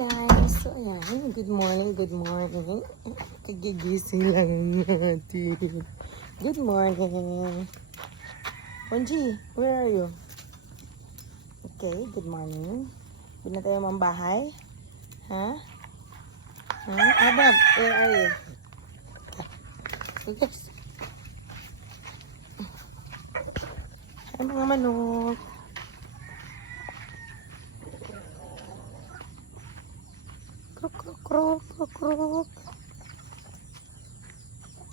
guys! So ayan, good morning, good morning. Kagigising lang natin. Good morning. Ponji, where are you? Okay, good morning. Hindi na tayo mambahay? Ha? Ha? Abab, where are you? Okay. Ay mga manok. Kruk, kruk, kruk, kruk, kruk.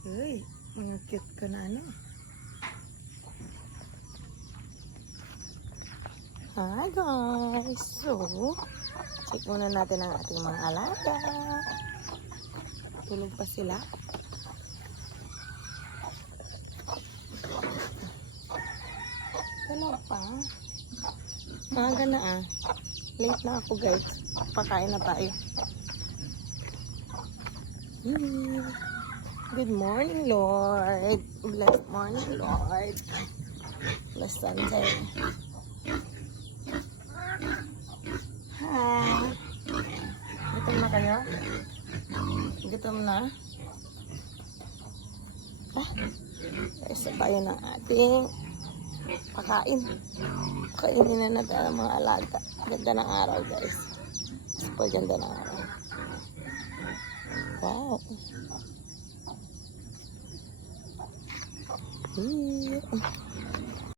Uy, mga cute ka na ano. Hi guys! So, check muna natin ang ating mga alaga. Tulog pa sila. Tulog pa. Maaga na ah. Late na ako guys. Pakain na tayo. Good morning, Lord. Blessed morning, Lord. Blessed Sunday. Hi. Gutom na kayo? Gutom na? Sabayan ng ating pakain. Kainin na natin ang mga alaga. Ganda ng araw, guys. Super ganda ng araw. Wow.